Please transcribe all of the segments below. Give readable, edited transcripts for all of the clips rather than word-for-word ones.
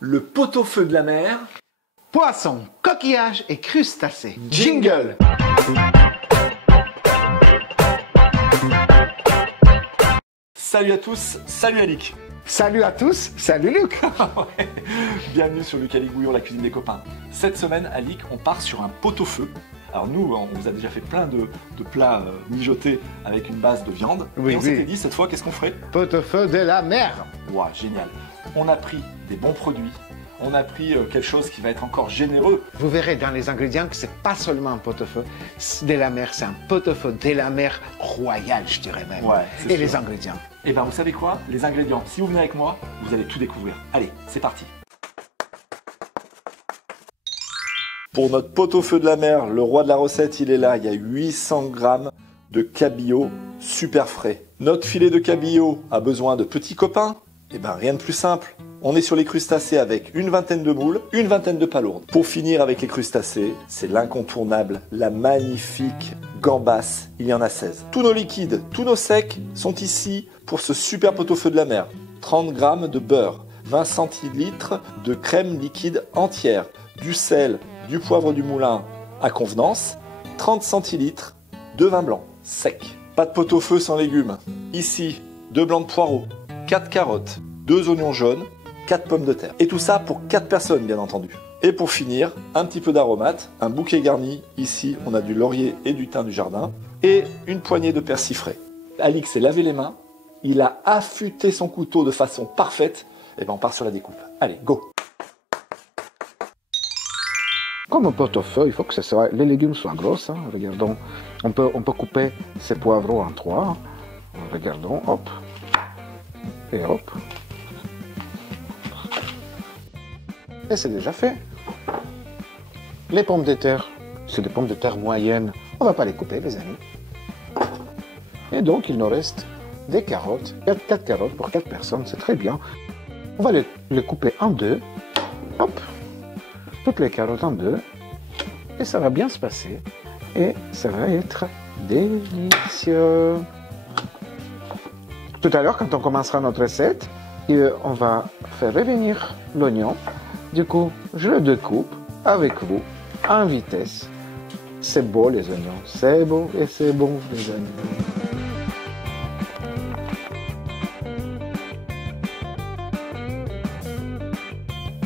Le pot-au-feu de la mer. Poisson, coquillages et crustacés. Jingle. Salut à tous, salut Alic. Salut à tous, salut Luc. Ouais. Bienvenue sur Luc Alic Bouillon, la cuisine des copains. Cette semaine, Alic, on part sur un pot-au-feu. Alors nous, on vous a déjà fait plein de plats mijotés avec une base de viande. Oui, et on oui. s'était dit, cette fois, qu'est-ce qu'on ferait? Pot-au-feu de la mer. Waouh, génial. On a pris des bons produits. On a pris quelque chose qui va être encore généreux. Vous verrez dans les ingrédients que c'est pas seulement un pot-au-feu de la mer, c'est un pot-au-feu de la mer royal, je dirais même. Ouais, c'est et sûr. les ingrédients. Et ben vous savez quoi? Les ingrédients, si vous venez avec moi, vous allez tout découvrir. Allez, c'est parti. Pour notre pot-au-feu de la mer, le roi de la recette, il est là. Il y a 800 grammes de cabillaud super frais. Notre filet de cabillaud a besoin de petits copains. Et ben rien de plus simple. On est sur les crustacés avec une vingtaine de moules, une vingtaine de palourdes. Pour finir avec les crustacés, c'est l'incontournable, la magnifique gambasse. Il y en a 16. Tous nos liquides, tous nos secs sont ici pour ce super pot-au-feu de la mer. 30 grammes de beurre, 20 centilitres de crème liquide entière, du sel, du poivre du moulin à convenance, 30 centilitres de vin blanc sec. Pas de pot-au-feu sans légumes. Ici, 2 blancs de poireaux, 4 carottes, 2 oignons jaunes, 4 pommes de terre. Et tout ça pour 4 personnes, bien entendu. Et pour finir, un petit peu d'aromates, un bouquet garni. Ici, on a du laurier et du thym du jardin. Et une poignée de persil frais. Alix s'est lavé les mains. Il a affûté son couteau de façon parfaite. Et ben on part sur la découpe. Allez, go! Comme un pot-au-feu, il faut que les légumes soient grosses. Hein. Regardons, on peut couper ces poivrons en 3. Regardons, hop. Et hop. Et c'est déjà fait. Les pommes de terre, c'est des pommes de terre moyennes. On ne va pas les couper, les amis. Et donc, il nous reste des carottes. 4 carottes pour 4 personnes, c'est très bien. On va les couper en 2. Hop. Toutes les carottes en 2. Et ça va bien se passer. Et ça va être délicieux. Tout à l'heure, quand on commencera notre recette, on va faire revenir l'oignon. Du coup, je le découpe avec vous, en vitesse. C'est beau les oignons, c'est beau et c'est bon les oignons.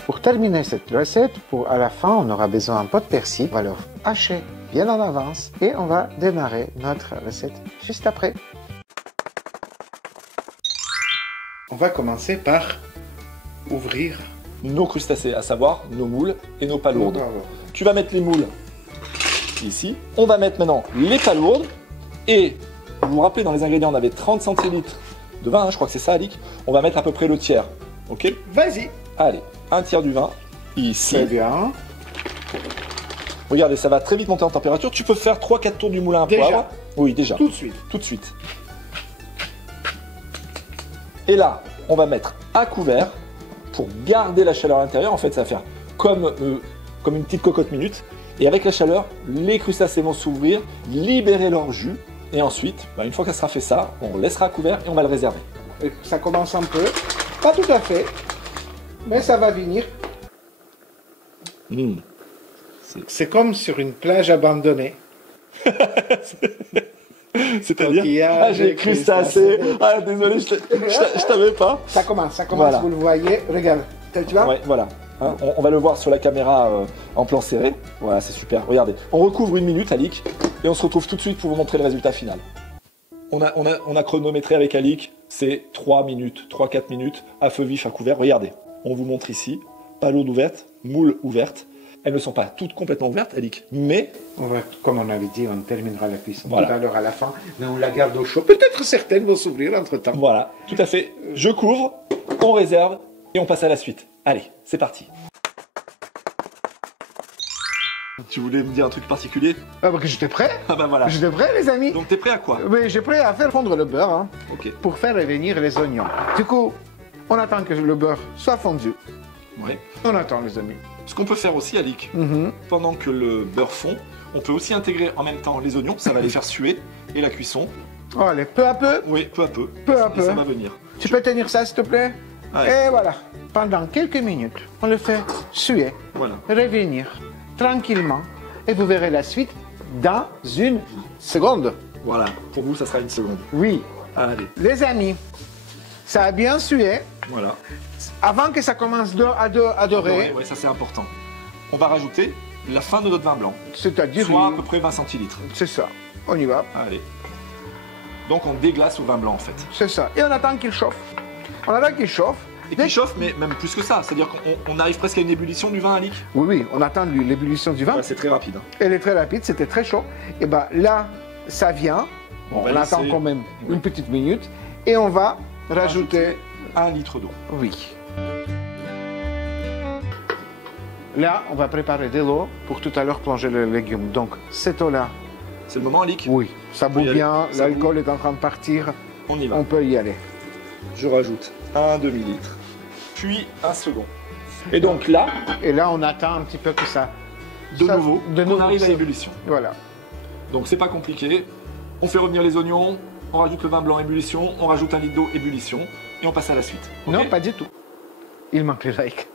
Pour terminer cette recette, à la fin, on aura besoin d'un pot de persil. On va le hacher bien en avance et on va démarrer notre recette juste après. On va commencer par ouvrir Nos crustacés, à savoir nos moules et nos palourdes. Tu vas mettre les moules ici. On va mettre maintenant les palourdes. Et vous vous rappelez, dans les ingrédients, on avait 30 centilitres de vin, hein, je crois que c'est ça, Alic. On va mettre à peu près le tiers. Ok? Vas-y. Allez, un tiers du vin ici. Très bien. Regardez, ça va très vite monter en température. Tu peux faire 3-4 tours du moulin à Déjà? poivre. Oui, déjà. Tout de suite. Tout de suite. Et là, on va mettre à couvert pour garder la chaleur à l'intérieur. En fait, ça va faire comme une petite cocotte minute. Et avec la chaleur, les crustacés vont s'ouvrir, libérer leur jus. Et ensuite, une fois qu'elle sera fait ça, on laissera à couvert et on va le réserver. Et ça commence un peu. Pas tout à fait. Mais ça va venir. C'est comme sur une plage abandonnée. C'est-à-dire, Coquillage, j'ai crustacés. Ah, désolé, je t'avais pas. Ça commence, Voilà. vous le voyez. Regarde, tu vois? Ouais, voilà. Hein, on va le voir sur la caméra en plan serré. Voilà, c'est super. Regardez. On recouvre 1 minute, Alic, et on se retrouve tout de suite pour vous montrer le résultat final. On a chronométré avec Alic, c'est 3 minutes, 3-4 minutes, à feu vif, à couvert. Regardez, on vous montre ici, palourde ouverte, moule ouverte. Elles ne sont pas toutes complètement ouvertes, Alic, mais... Comme on avait dit, on terminera la cuisson Voilà. tout à l'heure à la fin, mais on la garde au chaud. Peut-être certaines vont s'ouvrir entre-temps. Voilà, tout à fait. Je couvre, on réserve, et on passe à la suite. Allez, c'est parti. Tu voulais me dire un truc particulier? Ah, bah, que j'étais prêt. Ah bah voilà. J'étais prêt, les amis. Donc t'es prêt à quoi? Mais j'ai prêt à faire fondre le beurre hein, Ok. pour faire revenir les oignons. Du coup, on attend que le beurre soit fondu. Ouais. On attend, les amis. Ce qu'on peut faire aussi, Alic, pendant que le beurre fond, on peut aussi intégrer en même temps les oignons, ça va les faire suer, et la cuisson. Oh, allez, peu à peu. Oui, peu à peu. Peu à Et peu. ça va venir. Tu peux tenir ça, s'il te plaît? Ouais. Et voilà, pendant quelques minutes, on le fait suer, Voilà. revenir tranquillement. Et vous verrez la suite dans une seconde. Voilà, pour vous, ça sera une seconde. Oui. Allez, Les amis, ça a bien sué. voilà. Avant que ça commence à dorer, Ouais, ça c'est important. On va rajouter la fin de notre vin blanc, c'est-à-dire... soit à peu près 20 centilitres. C'est ça. On y va. Allez. Donc on déglace au vin blanc en fait. C'est ça. Et on attend qu'il chauffe. On attend qu'il chauffe. Et qui chauffe, mais même plus que ça. C'est-à-dire qu'on arrive presque à une ébullition du vin, Alix. Oui, oui, on attend l'ébullition du vin. Ouais, c'est très rapide. Hein. Elle est très rapide, c'était très chaud. Et bien là, ça vient. On On va attend laisser- quand même une petite minute. Et on va rajouter... 1 litre d'eau. Oui. Là, on va préparer de l'eau pour tout à l'heure plonger les légumes. Donc, cette eau-là, C'est le moment, Alix. oui, ça peut y bout aller. bien, Ça l'alcool est en train de partir, On y va. on peut y aller. Je rajoute un demi-litre, puis un second. Et donc là, Et là, on attend un petit peu que ça... de ça- nouveau, de on nouveau, arrive à ça- l'ébullition. Voilà. Donc c'est pas compliqué. On fait revenir les oignons, on rajoute le vin blanc ébullition, on rajoute 1 litre d'eau ébullition, et on passe à la suite. Ok. Non, pas du tout. Il manque les likes.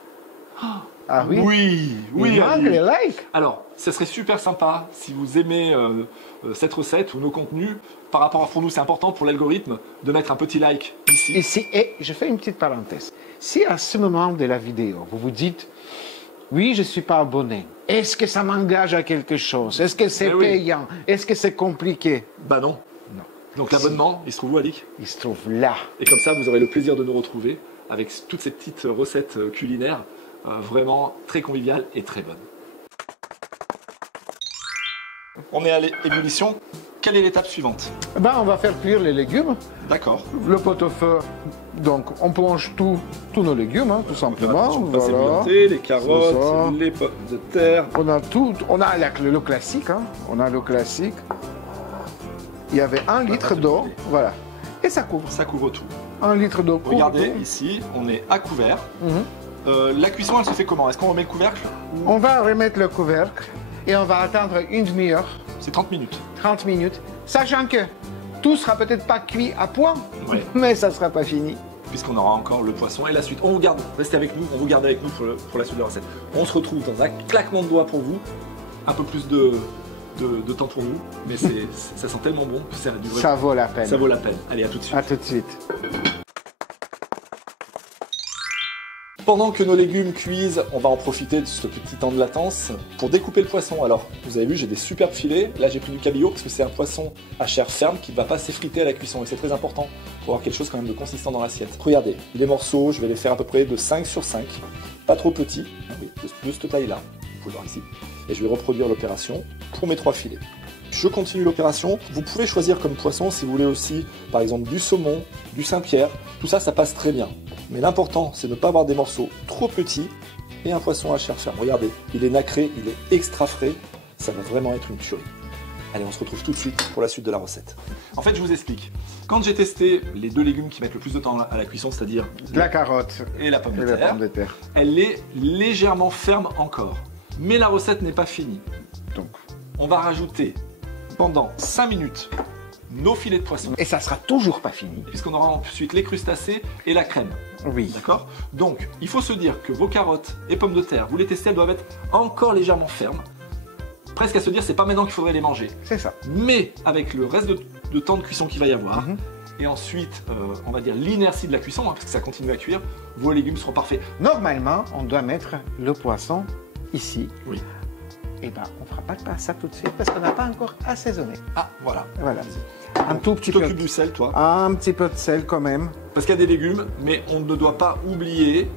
Ah oui? Oui, oui. Il manque Ali. les likes. Alors, ça serait super sympa si vous aimez cette recette ou nos contenus. Par rapport à pour nous, c'est important pour l'algorithme de mettre un petit like ici. Ici, et je fais une petite parenthèse. Si à ce moment de la vidéo, vous vous dites, oui, je ne suis pas abonné, est-ce que ça m'engage à quelque chose? Est-ce que c'est Eh oui. payant? Est-ce que c'est compliqué? Bah non. Non. Donc l'abonnement, il se trouve où, Alix? Il se trouve là. Et comme ça, vous aurez le plaisir de nous retrouver avec toutes ces petites recettes culinaires vraiment très conviviales et très bonnes. On est à l'ébullition. Quelle est l'étape suivante? Ben, on va faire cuire les légumes. D'accord. Le pot-au-feu, donc on plonge tous nos légumes, hein, tout simplement. Attention de pas Voilà. s'ébouillanter, les C'est carottes, ça. les pommes de terre. On a tout, on a le classique, hein. On a le classique. Il y avait 1 litre d'eau, voilà. Et ça couvre. Ça couvre tout. 1 litre d'eau couvre Regardez, tout. ici, on est à couvert. Mhm. La cuisson, elle se fait comment? Est-ce qu'on remet le couvercle? On va remettre le couvercle et on va attendre une demi-heure, C'est 30 minutes. 30 minutes, sachant que tout sera peut-être pas cuit à point, Ouais. mais ça sera pas fini. Puisqu'on aura encore le poisson et la suite. On vous garde, restez avec nous, on vous garde avec nous pour la suite de la recette. On se retrouve dans un claquement de doigts pour vous. Un peu plus de temps pour nous, mais ça sent tellement bon que c'est du vrai. Ça vaut la peine. Ça vaut la peine. Allez, à tout de suite. À tout de suite. Pendant que nos légumes cuisent, on va en profiter de ce petit temps de latence pour découper le poisson. Alors, vous avez vu, j'ai des superbes filets. Là, j'ai pris du cabillaud parce que c'est un poisson à chair ferme qui ne va pas s'effriter à la cuisson. Et c'est très important pour avoir quelque chose quand même de consistant dans l'assiette. Regardez, les morceaux, je vais les faire à peu près de 5 sur 5. Pas trop petits, oui, de cette taille-là. Vous pouvez voir ici. Et je vais reproduire l'opération pour mes 3 filets. Je continue l'opération. Vous pouvez choisir comme poisson si vous voulez aussi, par exemple, du saumon, du Saint-Pierre. Tout ça, ça passe très bien. Mais l'important, c'est de ne pas avoir des morceaux trop petits et un poisson à chair ferme. Regardez, il est nacré, il est extra frais. Ça va vraiment être une tuerie. Allez, on se retrouve tout de suite pour la suite de la recette. En fait, je vous explique. Quand j'ai testé les 2 légumes qui mettent le plus de temps à la cuisson, c'est-à-dire La carotte et la pomme et de la terre, pomme de terre. elle est légèrement ferme encore. Mais la recette n'est pas finie. Donc. On va rajouter pendant 5 minutes nos filets de poisson, Et ça sera toujours pas fini. puisqu'on aura ensuite les crustacés et la crème. Oui. D'accord? Donc, il faut se dire que vos carottes et pommes de terre, vous les testez, elles doivent être encore légèrement fermes. Presque à se dire, c'est pas maintenant qu'il faudrait les manger. C'est ça. Mais avec le reste de temps de cuisson qu'il va y avoir, Mhm. et ensuite, on va dire l'inertie de la cuisson, hein, parce que ça continue à cuire, vos légumes seront parfaits. Normalement, on doit mettre le poisson ici. Oui. Et ben, on fera pas ça tout de suite parce qu'on n'a pas encore assaisonné. Ah, voilà. Voilà. Un tout petit Tu peu. t'occupes du sel, toi. Un petit peu de sel quand même. Parce qu'il y a des légumes, mais on ne doit pas oublier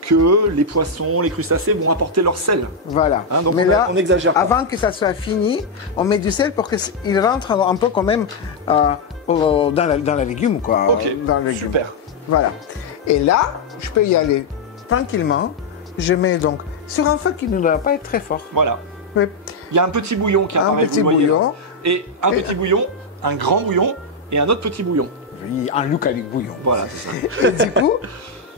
que les poissons, les crustacés vont apporter leur sel. Voilà. Hein, donc Mais là, on n'exagère pas. avant que ça soit fini, on met du sel pour qu'il rentre un peu quand même dans la légume, quoi. Ok, Dans le légume. super. Voilà. Et là, je peux y aller tranquillement. Je mets donc sur un feu qui ne doit pas être très fort. Voilà. Oui. Il y a un petit bouillon qui Un apparaît, petit vous le voyez, bouillon. là. Et un Et- petit bouillon, un grand bouillon et un autre petit bouillon. Oui, un lucalic bouillon. Voilà, c'est ça. Et du coup,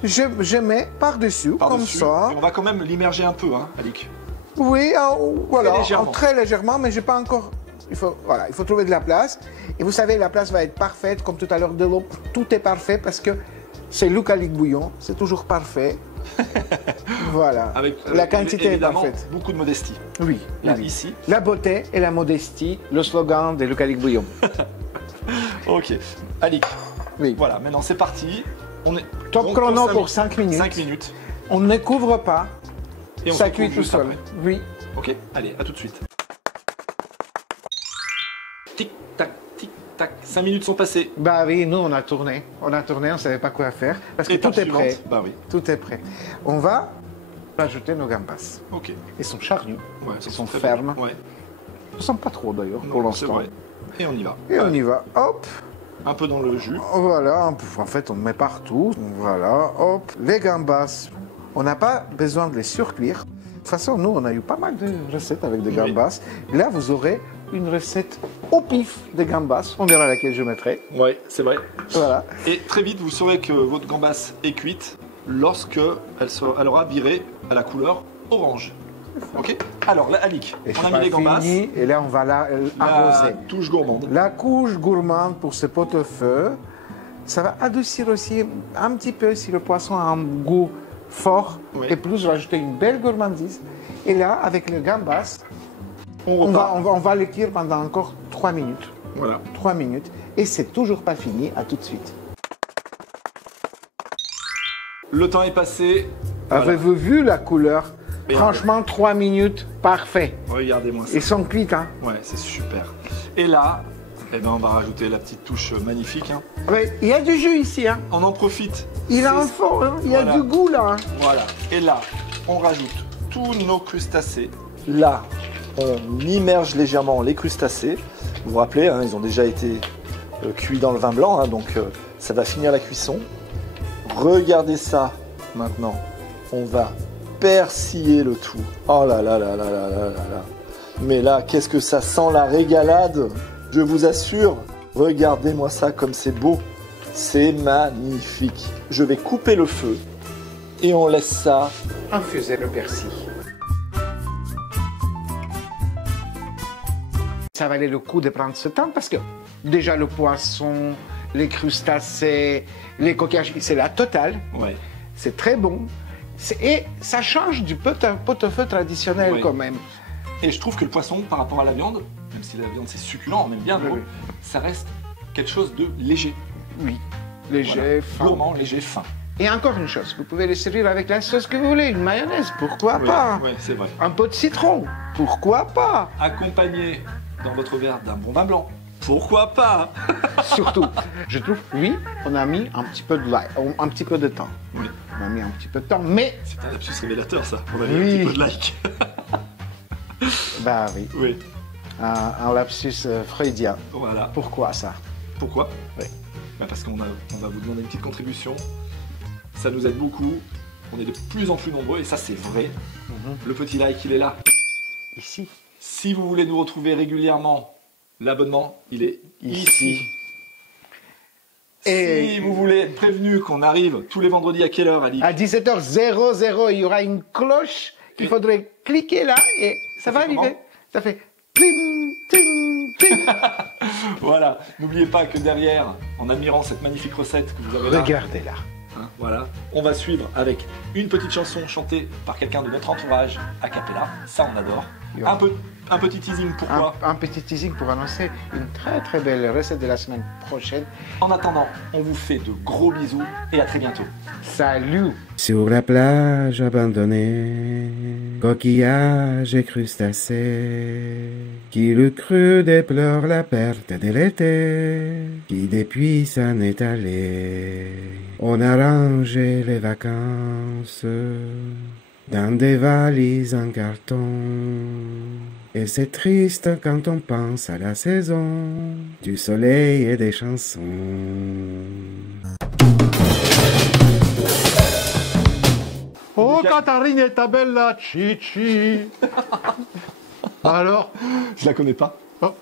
je mets par-dessus, comme Par-dessus. ça. Et on va quand même l'immerger un peu, hein, Alix. Oui, voilà, Très légèrement. très légèrement, mais j'ai pas encore. Il faut trouver de la place. Et vous savez, la place va être parfaite, comme tout à l'heure de l'eau. Tout est parfait parce que c'est l'eucalypte bouillon, c'est toujours parfait. Voilà. Avec la quantité est évidemment parfaite. beaucoup de modestie. Oui, Là, oui. ici. La beauté et la modestie, le slogan de l'eucalypte bouillon. Ok. Alix, Oui. voilà, maintenant c'est parti. On est Top donc, chrono cinq pour 5 minutes. 5 minutes. On ne couvre pas, Et on ça se cuit retrouve tout juste seul. après. Oui. Ok, allez, à tout de suite. Tic tac, tic tac. 5 minutes sont passées. Bah oui, nous on a tourné. On a tourné, on ne savait pas quoi faire. Parce que Étape tout est prêt. suivante. Bah oui. Tout est prêt. On va rajouter nos gambas. Ok. Ils sont charnus. Ouais, Ils sont très fermes. bien. Ouais. Ils ne sont pas trop d'ailleurs pour Non, c'est l'instant. vrai. Et on y va. Et on y va. Hop. Un peu dans le jus. Voilà. En fait, on met partout. Voilà. Hop. Les gambas. On n'a pas besoin de les surcuire. De toute façon, nous, on a eu pas mal de recettes avec des Oui. gambas. Là, vous aurez une recette au pif des gambas. On verra laquelle je mettrai. Ouais, c'est vrai. Voilà. Et très vite, vous saurez que votre gambasse est cuite lorsque elle aura viré à la couleur orange. Ok. Alors, là, Alix, Et on c'est a pas mis les gambas. fini. Et là, on va l'arroser. La touche gourmande. La couche gourmande pour ce pot-au-feu, ça va adoucir aussi un petit peu si le poisson a un goût fort. Oui. Et plus, rajouter une belle gourmandise. Et là, avec le gambas, On on repart. va le cuire pendant encore 3 minutes. Voilà. 3 minutes. Et c'est toujours pas fini. À tout de suite. Le temps est passé. Voilà. Avez-vous vu la couleur? Et Franchement, 3 minutes, parfait. Regardez-moi ça. Ils sont cuits, hein? Ouais, c'est super. Et là, eh ben, on va rajouter la petite touche magnifique. Hein. Ouais, il y a du jus ici, hein? On en profite. Il a C'est- un fond, hein? Il y a Voilà. du goût, là, hein? Voilà. Et là, on rajoute tous nos crustacés. Là, on immerge légèrement les crustacés. Vous vous rappelez, hein, ils ont déjà été cuits dans le vin blanc, hein, donc ça va finir la cuisson. Regardez ça maintenant. On va persiller le tout. Oh là là là là là là là là. Mais là, qu'est-ce que ça sent la régalade. Je vous assure. Regardez-moi ça comme c'est beau. C'est magnifique. Je vais couper le feu et on laisse ça. Infuser le persil. Ça valait le coup de prendre ce temps parce que déjà le poisson, les crustacés, les coquillages, c'est la totale. Ouais. C'est très bon. Et ça change du pot-au-feu traditionnel Oui. quand même. Et je trouve que le poisson, par rapport à la viande, même si la viande c'est succulent, on aime bien, Oui, nous, oui. ça reste quelque chose de léger. Oui. Léger, Voilà. fin. Gourmand, léger, fin. Et encore une chose, vous pouvez les servir avec la sauce que vous voulez, une mayonnaise, pourquoi Ouais, pas? ouais, c'est vrai. Un pot de citron, pourquoi pas? Accompagné dans votre verre d'un bon vin blanc. Pourquoi pas? Surtout, je trouve, oui, on a mis un petit peu un petit peu de temps. Oui. On a mis un petit peu de temps, mais, C'est un lapsus révélateur ça. On a mis Oui. un petit peu de like. bah oui, Oui. un lapsus freudien. Voilà. Pourquoi ça? Pourquoi? Oui. Bah parce qu'on va vous demander une petite contribution. Ça nous aide beaucoup. On est de plus en plus nombreux et ça c'est vrai. Le petit like il est là. Ici. Si vous voulez nous retrouver régulièrement, l'abonnement il est ici. Et- Si vous voulez être prévenu qu'on arrive tous les vendredis à quelle heure, Ali? À 17h00, il y aura une cloche qu'il Oui. faudrait cliquer là et ça va fait arriver. comment Ça fait plim, plim, plim. Voilà. N'oubliez pas que derrière, en admirant cette magnifique recette que vous avez là, Regardez là. hein, voilà, on va suivre avec une petite chanson chantée par quelqu'un de notre entourage a cappella. Ça on adore. Yo. Un petit teasing pourquoi? Un petit teasing pour annoncer une très très belle recette de la semaine prochaine. En attendant, on vous fait de gros bisous et à très bientôt. Salut! Sur la plage abandonnée, coquillages et crustacés, qui le creux déplore la perte de l'été, qui depuis s'en est allé. On a rangé les vacances dans des valises en carton. Et c'est triste quand on pense à la saison du soleil et des chansons. Oh, Katharine ta bella Chichi! Alors? Je la connais pas. Oh.